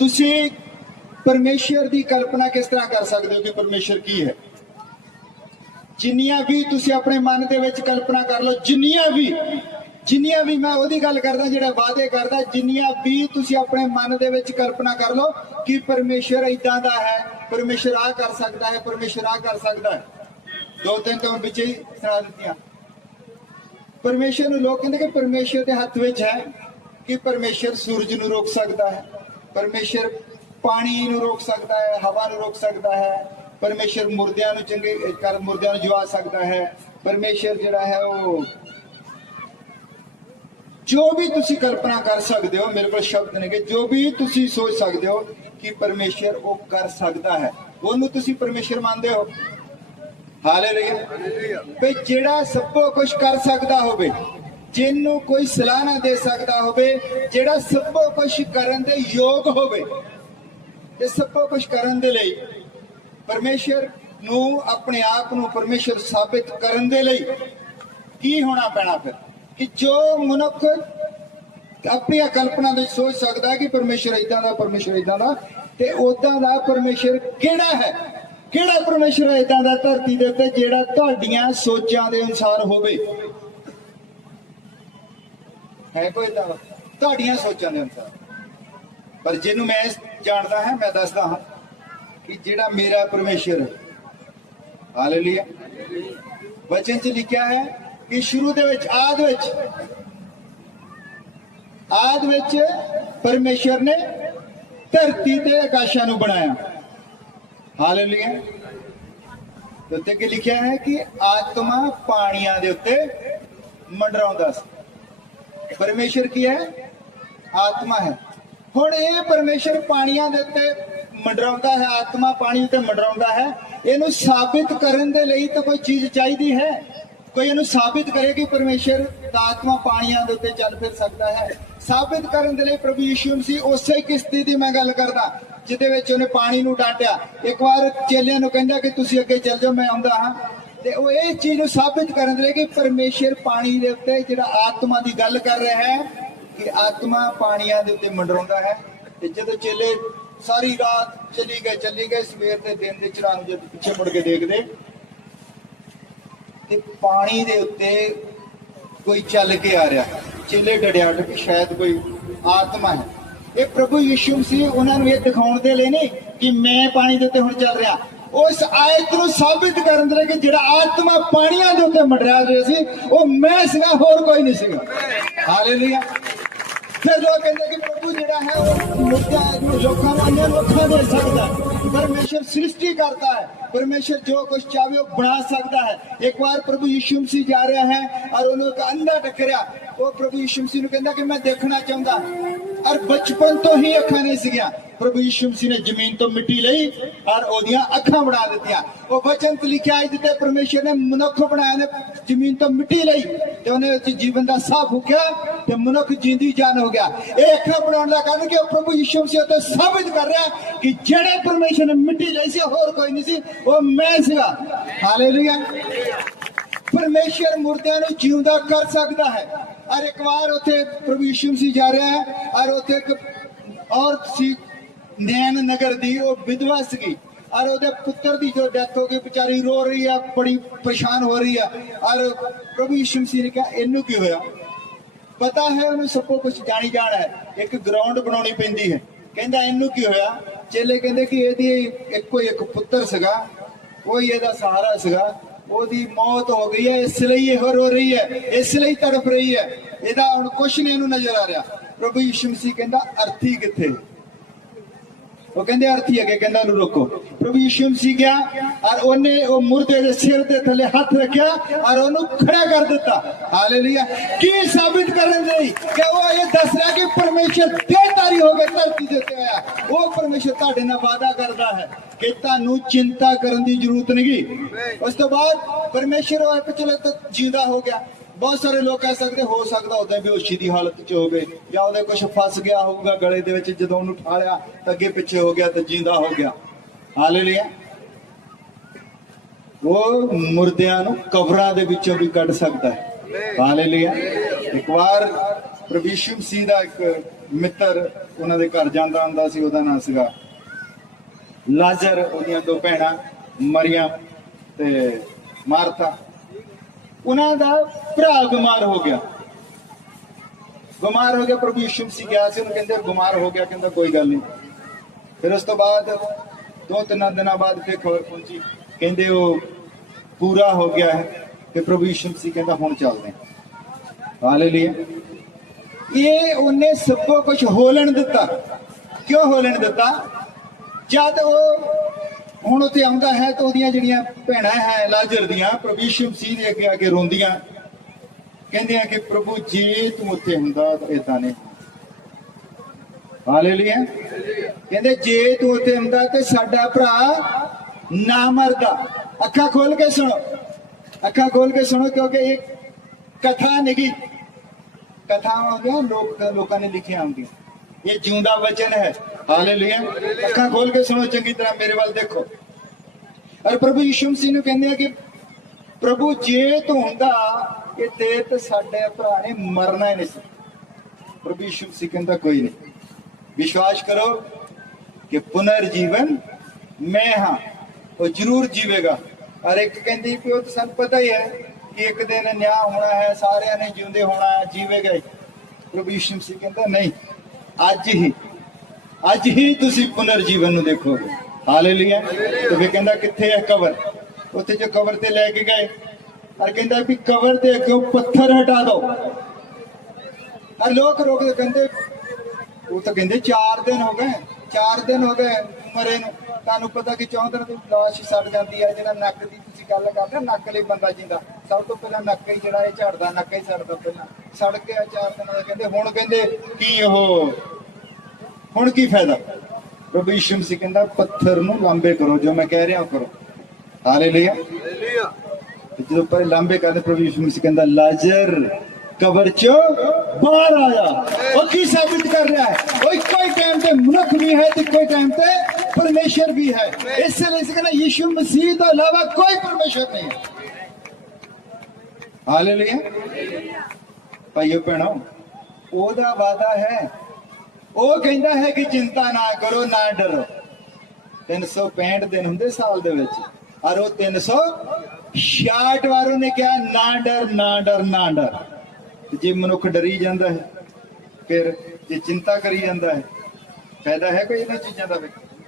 ਤੁਸੀਂ ਪਰਮੇਸ਼ਰ ਦੀ ਕਲਪਨਾ ਕਿਸ ਤਰ੍ਹਾਂ ਕਰ ਸਕਦੇ ਹੋ ਕਿ ਪਰਮੇਸ਼ਰ ਕੀ ਹੈ? ਜਿੰਨੀਆਂ ਵੀ ਤੁਸੀਂ ਆਪਣੇ ਮਨ ਦੇ ਵਿੱਚ ਕਲਪਨਾ ਕਰ ਲਓ, ਜਿੰਨੀਆਂ ਵੀ ਜਿੰਨੀਆਂ ਵੀ ਮੈਂ ਉਹਦੀ ਗੱਲ ਕਰਦਾ ਜਿਹੜਾ ਵਾਅਦੇ ਕਰਦਾ, ਜਿੰਨੀਆਂ ਵੀ ਤੁਸੀਂ ਆਪਣੇ ਮਨ ਦੇ ਵਿੱਚ ਕਲਪਨਾ ਕਰ ਲਓ ਕਿ ਪਰਮੇਸ਼ਰ ਇਦਾਂ ਦਾ ਹੈ, ਪਰਮੇਸ਼ਰ ਆ ਕਰ ਸਕਦਾ ਹੈ, ਪਰਮੇਸ਼ਰ ਆ ਕਰ ਸਕਦਾ ਹੈ। ਦੋ ਤਿੰਨ ਤਾਂ ਵਿੱਚ ਹੀ ਸੁਣਾ ਦਿੱਤੀਆਂ। ਪਰਮੇਸ਼ਰ ਨੂੰ ਲੋਕ ਕਹਿੰਦੇ ਕਿ ਪਰਮੇਸ਼ਰ ਦੇ ਹੱਥ ਵਿੱਚ ਹੈ ਕਿ ਪਰਮੇਸ਼ਰ ਸੂਰਜ ਨੂੰ ਰੋਕ ਸਕਦਾ ਹੈ। ਪਰਮੇਸ਼ਰ ਪਾਣੀ ਨੂੰ ਰੋਕ ਸਕਦਾ ਹੈ ਹਵਾ ਨੂੰ ਰੋਕ ਸਕਦਾ ਹੈ ਪਰਮੇਸ਼ਰ ਮੁਰਦਿਆਂ ਨੂੰ ਚੰਗੇ ਕਰ ਮੁਰਦਿਆਂ ਨੂੰ ਜਵਾ ਸਕਦਾ ਹੈ ਪਰਮੇਸ਼ਰ ਜਿਹੜਾ ਹੈ ਉਹ ਜੋ ਵੀ ਤੁਸੀਂ ਕਲਪਨਾ ਕਰ ਸਕਦੇ ਹੋ ਮੇਰੇ ਕੋਲ ਸ਼ਬਦ ਨੇ ਕਿ ਜੋ ਵੀ ਤੁਸੀਂ ਸੋਚ ਸਕਦੇ ਹੋ ਕਿ ਪਰਮੇਸ਼ਰ ਉਹ ਕਰ ਸਕਦਾ ਹੈ ਉਹਨੂੰ ਤੁਸੀਂ ਪਰਮੇਸ਼ਰ ਮੰਨਦੇ ਹੋ? ਹਾਲੇਲੂਇਆ ਵੀ ਜਿਹੜਾ ਸਭੋ ਕੁਝ ਕਰ ਸਕਦਾ ਹੋਵੇ ਜਿਹਨੂੰ ਕੋਈ ਸਲਾਹ ਨਾ ਦੇ ਸਕਦਾ ਹੋਵੇ, ਜਿਹੜਾ ਸਭੋ ਕੁਝ ਕਰਨ ਦੇ ਯੋਗ ਹੋਵੇ, ਤੇ ਸਭੋ ਕੁਝ ਕਰਨ ਦੇ ਲਈ ਪਰਮੇਸ਼ਰ ਨੂੰ ਆਪਣੇ ਆਪ ਨੂੰ ਪਰਮੇਸ਼ਰ ਸਾਬਿਤ ਕਰਨ ਦੇ ਲਈ ਕੀ ਹੋਣਾ ਪੈਣਾ ਫਿਰ? ਕਿ ਜੋ ਮਨੁੱਖ ਆਪਣੀਆਂ ਕਲਪਨਾ ਦੇ ਸੋਚ ਸਕਦਾ ਕਿ ਪਰਮੇਸ਼ਰ ਇਦਾਂ ਦਾ, ਪਰਮੇਸ਼ਰ ਇਦਾਂ ਦਾ, ਤੇ ਉਦਾਂ ਦਾ ਪਰਮੇਸ਼ਰ ਕਿਹੜਾ ਹੈ? ਕਿਹੜਾ ਪਰਮੇਸ਼ਰ ਹੈ ਇਦਾਂ ਦਾ ਧਰਤੀ ਦੇ ਉੱਤੇ ਜਿਹੜਾ ਤੁਹਾਡੀਆਂ ਸੋਚਾਂ ਦੇ ਅਨੁਸਾਰ ਹੋਵੇ? ਹੈ ਕੋਈ ਏਦਾਂ ਦਾ ਤੁਹਾਡੀਆਂ ਸੋਚਾਂ ਦੇ ਅਨੁਸਾਰ। ਪਰ ਜਿਹਨੂੰ ਮੈਂ ਜਾਣਦਾ ਹਾਂ, ਮੈਂ ਦੱਸਦਾ ਹਾਂ ਕਿ ਜਿਹੜਾ ਮੇਰਾ ਪਰਮੇਸ਼ਰ ਹੈ ਹਾਲੇਲੂਇਆ, ਵਚਨ 'ਚ ਲਿਖਿਆ ਹੈ ਕਿ ਸ਼ੁਰੂ ਦੇ ਵਿੱਚ, ਆਦ ਵਿੱਚ ਆਦ ਵਿੱਚ ਪਰਮੇਸ਼ਰ ਨੇ ਧਰਤੀ ਤੇ ਆਕਾਸ਼ਾਂ ਨੂੰ ਬਣਾਇਆ। ਹਾਲੇਲੂਇਆ। ਤੇ ਉੱਤੇ ਕੀ ਲਿਖਿਆ ਹੈ ਕਿ ਆਤਮਾ ਪਾਣੀਆਂ ਦੇ ਉੱਤੇ ਮੰਡਰਾਉਂਦਾ ਸੀ। ਪਰਮੇਸ਼ਰ ਕੀ ਹੈ? ਆਤਮਾ ਹੈ। ਹੁਣ ਇਹ ਪਰਮੇਸ਼ਰ ਪਾਣੀਆਂ ਦੇ ਉੱਤੇ ਮੰਡਰਾਉਂਦਾ ਹੈ, ਆਤਮਾ ਪਾਣੀ ਉੱਤੇ ਮੰਡਰਾਉਂਦਾ ਹੈ। ਇਹਨੂੰ ਸਾਬਿਤ ਕਰਨ ਦੇ ਲਈ ਤਾਂ ਕੋਈ ਚੀਜ਼ ਚਾਹੀਦੀ ਹੈ। ਕੋਈ ਇਹਨੂੰ ਸਾਬਿਤ ਕਰੇ ਕਿ ਪਰਮੇਸ਼ਰ ਦਾ ਆਤਮਾ ਪਾਣੀਆਂ ਦੇ ਉੱਤੇ ਚੱਲ ਫਿਰ ਸਕਦਾ ਹੈ। ਸਾਬਿਤ ਕਰਨ ਦੇ ਲਈ ਪ੍ਰਭੂ ਯਿਸੂ ਮਸੀਹ ਉਸੇ ਕਿਸ਼ਤੀ ਦੀ ਮੈਂ ਗੱਲ ਕਰਦਾ, ਜਿਹਦੇ ਵਿੱਚ ਉਹਨੇ ਪਾਣੀ ਨੂੰ ਡਾਂਟਿਆ। ਇੱਕ ਵਾਰ ਚੇਲਿਆਂ ਨੂੰ ਕਹਿੰਦਾ ਕਿ ਤੁਸੀਂ ਅੱਗੇ ਚੱਲ ਜਾਓ, ਮੈਂ ਆਉਂਦਾ ਹਾਂ। ਤੇ ਉਹ ਇਹ ਚੀਜ਼ ਨੂੰ ਸਾਬਿਤ ਕਰਨ ਦੇ ਲਈ ਕਿ ਪਰਮੇਸ਼ਰ ਪਾਣੀ ਦੇ ਉੱਤੇ ਜਿਹੜਾ ਆਤਮਾ ਦੀ ਗੱਲ ਕਰ ਰਿਹਾ ਹੈ, ਕਿ ਆਤਮਾ ਪਾਣੀਆਂ ਦੇ ਉੱਤੇ ਮੰਡਰਾਉਂਦਾ ਹੈ। ਤੇ ਜਦੋਂ ਚੇਲੇ ਸਾਰੀ ਰਾਤ ਚਲੀ ਗਏ, ਚੱਲੀ ਗਏ, ਸਵੇਰ ਦੇ ਦਿਨ ਦੇ ਚੜਾਉ ਜਦ ਪਿੱਛੇ ਮੁੜ ਕੇ ਦੇਖਦੇ, ਤੇ ਪਾਣੀ ਦੇ ਉੱਤੇ ਕੋਈ ਚੱਲ ਕੇ ਆ ਰਿਹਾ। ਚੇਲੇ ਡੜਿਆ ਕਿ ਸ਼ਾਇਦ ਕੋਈ ਆਤਮਾ ਹੈ। ਇਹ ਪ੍ਰਭੂ ਯਿਸੂ ਸੀ ਉਹਨਾਂ ਨੂੰ ਇਹ ਦਿਖਾਉਣ ਦੇ ਲਈ ਨਹੀਂ ਕਿ ਮੈਂ ਪਾਣੀ ਦੇ ਉੱਤੇ ਹੁਣ ਚੱਲ ਰਿਹਾ। ਉਸ ਆਇਤ ਨੂੰ ਸਾਬਿਤ ਕਰਨ ਦੇ ਕਿ ਜਿਹੜਾ ਆਤਮਾ ਪਾਣੀਆਂ ਦੇ ਉੱਤੇ ਮੰਡਰਾ ਰਿਹਾ ਸੀ, ਉਹ ਮੈਂ ਸੀਗਾ, ਹੋਰ ਕੋਈ ਨਹੀਂ ਸੀਗਾ। ਹਾਲੇਲੂਇਆ। ਫਿਰ ਲੋਕ ਕਹਿੰਦੇ ਕਿ ਪ੍ਰਭੂ ਜਿਹੜਾ ਹੈ, ਉਹ ਮੁੱਦਾ ਨੂੰ ਲੋਕਾਂ ਨੂੰ ਅੰਨੇ ਲੋਕਾਂ ਦੇ ਸਕਦਾ ਹੈ। ਪਰਮੇਸ਼ਰ ਸ੍ਰਿਸ਼ਟੀ ਕਰਦਾ ਹੈ। ਪਰਮੇਸ਼ਰ ਜੋ ਕੁਝ ਚਾਹੇ ਉਹ ਬਣਾ ਸਕਦਾ ਹੈ। ਇੱਕ ਵਾਰ ਪ੍ਰਭੂ ਯਿਸੂ ਮਸੀਹ ਜਾ ਰਿਹਾ ਹੈ, ਔਰ ਉਹਨੂੰ ਇੱਕ ਅੰਧਾ ਟੱਕਰਿਆ। ਉਹ ਪ੍ਰਭੂ ਯਿਸੂ ਮਸੀਹ ਨੂੰ ਕਹਿੰਦਾ ਕਿ ਮੈਂ ਦੇਖਣਾ ਚਾਹੁੰਦਾ। ਔਰ ਬਚਪਨ ਤੋਂ ਹੀ ਅੱਖਾਂ ਨਹੀਂ ਸੀਗੀਆਂ। ਪ੍ਰਭੂ ਯਿਸੂ ਮਸੀਹ ਨੇ ਜ਼ਮੀਨ ਤੋਂ ਮਿੱਟੀ ਲਈ ਔਰ ਉਹਦੀਆਂ ਅੱਖਾਂ ਬਣਾ ਦਿੱਤੀਆਂ। ਉਹ ਵਚਨ ਚ ਲਿਖਿਆ ਜਿੱਤੇ ਪਰਮੇਸ਼ਰ ਨੇ ਮਨੁੱਖ ਬਣਾਇਆ ਨੇ, ਜ਼ਮੀਨ ਤੋਂ ਮਿੱਟੀ ਲਈ, ਤੇ ਉਹਨੇ ਉਸ ਜੀਵਨ ਦਾ ਸਾਹ ਫੂਕਿਆ ਤੇ ਮਨੁੱਖ ਜਿੰਦੀ ਜਾਨ ਹੋ ਗਿਆ। ਇਹ ਅੱਖਾਂ ਬਣਾਉਣ ਦਾ ਕਾਰਨ ਕਿ ਉਹ ਪ੍ਰਭੂ ਯਿਸੂ ਮਸੀਹ ਤੋਂ ਸਾਬਿਤ ਕਰ ਰਿਹਾ ਕਿ ਜਿਹੜੇ ਪਰਮੇਸ਼ਰ ਨੇ ਮਿੱਟੀ ਲਈ ਸੀ, ਹੋਰ ਕੋਈ ਨਹੀਂ ਸੀ, ਉਹ ਮੈਂ ਸੀਗਾ। ਹਾਲੇਲੂਇਆ। ਪਰਮੇਸ਼ਰ ਮੁਰਦਿਆਂ ਨੂੰ ਜਿਉਂਦਾ ਕਰ ਸਕਦਾ ਹੈ। ਔਰ ਇੱਕ ਵਾਰ ਉੱਥੇ ਪ੍ਰਭੂ ਯਿਸੂ ਮਸੀਹ ਜਾ ਰਿਹਾ ਹੈ। ਔਰ ਉੱਥੇ ਇੱਕ ਔਰਤ ਸੀ, ਨੈਣ ਨਗਰ ਦੀ, ਉਹ ਵਿਧਵਾ ਸੀਗੀ। ਔਰ ਉਹਦੇ ਪੁੱਤਰ ਦੀ ਜੋ ਡੈਥ ਹੋ ਗਈ, ਵਿਚਾਰੀ ਰੋ ਰਹੀ ਆ, ਬੜੀ ਪਰੇਸ਼ਾਨ ਹੋ ਰਹੀ ਆ। ਔਰ ਪ੍ਰਭੂ ਯਿਸੂ ਮਸੀਹ ਨੇ ਕਿਹਾ, ਇਹਨੂੰ ਕੀ ਹੋਇਆ? ਪਤਾ ਹੈ, ਉਹਨੂੰ ਸਭ ਕੁਝ ਜਾਣੀ ਜਾਣਾ ਹੈ। ਇੱਕ ਗਰਾਊਂਡ ਬਣਾਉਣੀ ਪੈਂਦੀ ਹੈ। ਕਹਿੰਦਾ, ਇਹਨੂੰ ਕੀ ਹੋਇਆ? ਚੇਲੇ ਕਹਿੰਦੇ ਕਿ ਇਹਦੀ ਇੱਕੋ ਇੱਕ ਪੁੱਤਰ ਸੀਗਾ ਉਹ ਹੀ ਇਹਦਾ ਸਹਾਰਾ ਸੀਗਾ। ਉਹਦੀ ਮੌਤ ਹੋ ਗਈ ਹੈ, ਇਸ ਲਈ ਇਹ ਰੋ ਰਹੀ ਹੈ, ਇਸ ਲਈ ਤੜਪ ਰਹੀ ਹੈ। ਇਹਦਾ ਹੁਣ ਕੁਛ ਨਹੀਂ ਇਹਨੂੰ ਨਜ਼ਰ ਆ ਰਿਹਾ। ਪ੍ਰਭੂ ਯਿਸੂ ਮਸੀਹ ਕਹਿੰਦਾ, ਅਰਥੀ ਕਿੱਥੇ? ਉਹ ਕਹਿੰਦੇ ਅਰਥੀ ਅੱਗੇ ਕਹਿੰਦਾ ਉਹਨੂੰ ਰੋਕੋ। ਪ੍ਰਭੂ ਯਿਸੂ ਮਸੀਹ ਗਿਆ ਔਰ ਉਹਨੇ ਉਹ ਮੁਰਦੇ ਦੇ ਸਿਰ ਦੇ ਥੱਲੇ ਹੱਥ ਰੱਖਿਆ, ਔਰ ਉਹਨੂੰ ਖੜਾ ਕਰ ਦਿੱਤਾ। ਹਾਲੇਲੂਇਆ। ਕੀ ਸਾਬਿਤ ਕਰਨ ਲਈ ਕਿ ਉਹ ਇਹ ਦੱਸ ਰਿਹਾ ਕਿ ਪਰਮੇਸ਼ਰ ਦੇਹਧਾਰੀ ਹੋ ਕੇ ਧਰਤੀ ਦੇ ਉੱਤੇ ਆਇਆ। ਉਹ ਪਰਮੇਸ਼ਰ ਤੁਹਾਡੇ ਨਾਲ ਵਾਅਦਾ ਕਰਦਾ ਹੈ ਕਿ ਤੁਹਾਨੂੰ ਚਿੰਤਾ ਕਰਨ ਦੀ ਜ਼ਰੂਰਤ ਨਹੀਂਗੀ ਉਸ ਤੋਂ ਬਾਅਦ ਪਰਮੇਸ਼ਰ ਉਹ ਪਿਛਲੇ ਤੋਂ ਜਿੰਦਾ ਹੋ ਗਿਆ। ਬਹੁਤ ਸਾਰੇ ਲੋਕ ਕਹਿ ਸਕਦੇ ਹੋ ਸਕਦਾ ਉਹਦੇ ਬੇਹੋਸ਼ੀ ਦੀ ਹਾਲਤ 'ਚ ਹੋਵੇ ਜਾਂ ਉਹਦੇ ਕੁਝ ਫਸ ਗਿਆ ਹੋਊਗਾ, ਗਲੇ ਦੇ ਵਿੱਚ ਜਦੋਂ ਉਹਨੂੰ ਠਾਲਿਆ ਤਾਂ ਅੱਗੇ ਪਿੱਛੇ ਹੋ ਗਿਆ ਤੇ ਜਿੰਦਾ ਹੋ ਗਿਆ। ਹਾਲੇਲੂਇਆ। ਉਹ ਮੁਰਦਿਆਂ ਨੂੰ ਕਬਰਾਂ ਦੇ ਵਿੱਚੋਂ ਵੀ ਕੱਢ ਸਕਦਾ ਹੈ। ਹਾਲੇਲੂਇਆ। ਇੱਕ ਵਾਰ ਪ੍ਰਭੂ ਯਿਸੂ ਮਸੀਹ ਦਾ ਇੱਕ ਮਿੱਤਰ ਉਹਨਾਂ ਦੇ ਘਰ ਜਾਂਦਾ ਹੁੰਦਾ ਸੀ, ਉਹਦਾ ਨਾਂ ਸੀਗਾ ਲਾਜ਼ਰ, ਉਹਦੀਆਂ ਦੋ ਭੈਣਾਂ ਮਰੀਮ ਤੇ ਮਾਰਤਾ ਉਹਨਾਂ ਦਾ ਭਰਾ ਬਿਮਾਰ ਹੋ ਗਿਆ। ਬਿਮਾਰ ਹੋ ਗਿਆ, ਪ੍ਰਭੂ ਯਿਸੂ ਮਸੀਹ ਗਿਆ ਸੀ, ਉਹਨੂੰ ਕਹਿੰਦੇ ਬਿਮਾਰ ਹੋ ਗਿਆ, ਕਹਿੰਦਾ ਕੋਈ ਗੱਲ ਨਹੀਂ। ਫਿਰ ਉਸ ਤੋਂ ਬਾਅਦ ਦੋ ਤਿੰਨ ਦਿਨਾਂ ਬਾਅਦ ਫਿਰ ਖਬਰ ਪਹੁੰਚੀ। ਕਹਿੰਦੇ ਉਹ ਪੂਰਾ ਹੋ ਗਿਆ ਹੈ ਤੇ ਪ੍ਰਭੂ ਯਿਸੂ ਮਸੀਹ ਕਹਿੰਦਾ ਹੁਣ ਚੱਲਦੇ ਹਾਂ। ਹਾਲੇਲੂਇਆ ਇਹ ਉਹਨੇ ਸਭ ਕੁਝ ਹੋਲਣ ਦਿੱਤਾ। ਕਿਉਂ ਹੋਲਣ ਦਿੱਤਾ? ਜਦ ਉਹ ਹੁਣ ਉੱਥੇ ਆਉਂਦਾ ਹੈ ਤਾਂ ਉਹਦੀਆਂ ਜਿਹੜੀਆਂ ਭੈਣਾਂ ਹੈ, ਲਾਜ਼ਰ ਦੀਆਂ, ਪ੍ਰਭੂ ਯਿਸੂ ਦੇ ਅੱਗੇ ਆ ਕੇ ਰੋਂਦੀਆਂ ਕਹਿੰਦੀਆਂ ਕਿ ਪ੍ਰਭੂ ਜੇ ਤੂੰ ਉੱਥੇ ਹੁੰਦਾ ਤਾਂ ਇਦਾਂ ਨਹੀਂ। ਹਾਲੇਲੂਇਆ ਕਹਿੰਦੇ ਜੇ ਤੂੰ ਉੱਥੇ ਹੁੰਦਾ ਤੇ ਸਾਡਾ ਭਰਾ ਨਾ ਮਰਦਾ। ਅੱਖਾਂ ਖੋਲ ਕੇ ਸੁਣੋ। ਅੱਖਾਂ ਖੋਲ ਕੇ ਸੁਣੋ ਕਿਉਂਕਿ ਇਹ ਕਥਾ ਨਿਗੀ ਕਥਾਵਾਂ ਹੁੰਦੀਆਂ ਲੋਕ ਲੋਕਾਂ ਨੇ ਲਿਖੀਆਂ ਹੁੰਦੀਆਂ। ਇਹ ਜਿਉਂਦਾ ਵਚਨ ਹੈ। ਹਾਲੇਲੂਇਆ ਅੱਖਾਂ ਖੋਲ ਕੇ ਸੁਣੋ ਚੰਗੀ ਤਰ੍ਹਾਂ, ਮੇਰੇ ਵੱਲ ਦੇਖੋ। ਔਰ ਪ੍ਰਭੂ ਯਿਸੂ ਮਸੀਹ ਨੂੰ ਕਹਿੰਦੇ ਆ ਕਿ ਪ੍ਰਭੂ, ਜੇ ਤੂੰ ਹੁੰਦਾ ਕਿ ਤੇ ਤੇ ਸਾਡੇ ਭਰਾ ਨੇ ਮਰਨਾ ਹੀ ਨਹੀਂ ਸੀ, ਪ੍ਰਭੂ ਯਿਸੂ ਮਸੀਹ ਕਹਿੰਦਾ ਕੋਈ ਨਹੀਂ। ਵਿਸ਼ਵਾਸ ਕਰੋ ਕਿ ਪੁਨਰ ਜੀਵਨ ਮੈਂ ਹਾਂ, ਉਹ ਜ਼ਰੂਰ ਜੀਵੇਗਾ। ਔਰ ਇੱਕ ਕਹਿੰਦੀ ਕਿ ਉਹ ਤਾਂ ਸਾਨੂੰ ਪਤਾ ਹੀ ਹੈ ਕਿ ਇੱਕ ਦਿਨ ਨਿਆਂ ਹੋਣਾ ਹੈ, ਸਾਰਿਆਂ ਨੇ ਜਿਉਂਦੇ ਹੋਣਾ ਹੈ, ਜੀਵੇਗਾ ਹੀ। ਪ੍ਰਭੂ ਯਿਸੂ ਮਸੀਹ ਕਹਿੰਦਾ ਨਹੀਂ। ਅੱਜ ਹੀ ਅੱਜ ਹੀ ਤੁਸੀਂ ਪੁਨਰ ਜੀਵਨ ਨੂੰ ਦੇਖੋਗੇ ਹਾਲੇਲੂਇਆ ਤੇ ਫਿਰ ਕਹਿੰਦਾ, ਕਿੱਥੇ ਹੈ ਕਬਰ? ਉੱਥੇ ਜੋ ਕਬਰ ਤੇ ਲੈ ਕੇ ਗਏ। ਔਰ ਕਹਿੰਦਾ ਵੀ ਕਬਰ ਦੇ ਅੱਗੇ ਪੱਥਰ ਹਟਾ ਦਿਓ ਔਰ ਲੋਕ ਰੋਕ ਕਹਿੰਦੇ, ਉਹ ਤਾਂ ਕਹਿੰਦੇ 4 ਦਿਨ ਹੋ ਗਏ 4 ਦਿਨ ਹੋ ਗਏ ਮਰੇ ਨੂੰ। ਤੁਹਾਨੂੰ ਪਤਾ ਕਿ 14 ਦਿਨ ਦੀ ਲਾਸ਼ ਸੜ ਜਾਂਦੀ ਹੈ ਜਿਹੜਾ ਨੱਕ ਦੀ ਤੁਸੀਂ ਗੱਲ ਕਰਦੇ ਹੋ, ਨੱਕ ਲਈ ਬੰਦਾ ਜਿੰਦਾ। ਸਭ ਤੋਂ ਪਹਿਲਾਂ ਨੱਕ ਹੀ ਜਿਹੜਾ ਇਹ ਝੜਦਾ ਨੱਕ ਹੀ ਸੜਦਾ ਪਹਿਲਾਂ। ਸੜ ਗਿਆ 4 ਦਿਨਾਂ ਦਾ ਕਹਿੰਦੇ ਹੁਣ ਕਹਿੰਦੇ ਕੀ ਉਹ? ਹੁਣ ਕੀ ਫਾਇਦਾ? ਪ੍ਰਭੂ ਯਿਸੂ ਮਸੀਹ ਕਹਿੰਦਾ ਪੱਥਰ ਨੂੰ ਲਾਂਬੇ ਕਰੋ ਜੋ ਮੈਂ ਕਹਿ ਰਿਹਾ ਕਰੋ। ਹਾਲੇਲੂਇਆ। ਤੇ ਜਦੋਂ ਪਰ ਲਾਂਬੇ ਕਰਦੇ ਪ੍ਰਭੂ ਯਿਸੂ ਮਸੀਹ ਕਹਿੰਦਾ ਲਾਜ਼ਰ ਕਬਰ ਚੋਂ ਬਾਹਰ ਆਇਆ। ਉਹ ਕੀ ਸਾਬਿਤ ਕਰ ਰਿਹਾ ਹੈ? ਉਹ ਇੱਕੋ ਹੀ ਟਾਈਮ ਤੇ ਮਨੁੱਖ ਵੀ ਹੈ ਤੇ ਹੀ ਟਾਈਮ ਤੇ ਪਰਮੇਸ਼ਰ ਵੀ ਹੈ। ਇਸ ਲਈ ਇਸ ਕਹਿੰਦਾ ਯਿਸੂ ਮਸੀਹ ਤੋਂ ਇਲਾਵਾ ਕੋਈ ਪਰਮੇਸ਼ਰ ਨਹੀਂ ਹੈ। ਹਾਲੇਲੂਇਆ ਭਾਈਓ, ਭੈਣੋ, ਉਹਦਾ ਵਾਦਾ ਹੈ। ਉਹ ਕਹਿੰਦਾ ਹੈ ਕਿ ਚਿੰਤਾ ਨਾ ਕਰੋ, ਨਾ ਡਰੋ। 365 ਦਿਨ ਹੁੰਦੇ ਸਾਲ ਦੇ ਵਿੱਚ। ਔਰ ਉਹ 366 ਵਾਰ ਉਹਨੇ ਕਿਹਾ, ਨਾ ਡਰ ਨਾ ਡਰ ਨਾ ਡਰ। ਜੇ ਮਨੁੱਖ ਡਰੀ ਜਾਂਦਾ ਹੈ, ਫਿਰ ਜੇ ਚਿੰਤਾ ਕਰੀ ਜਾਂਦਾ ਹੈ, ਫਾਇਦਾ ਹੈ ਕੋਈ ਇਹਨਾਂ ਚੀਜ਼ਾਂ ਦਾ ਵੀ?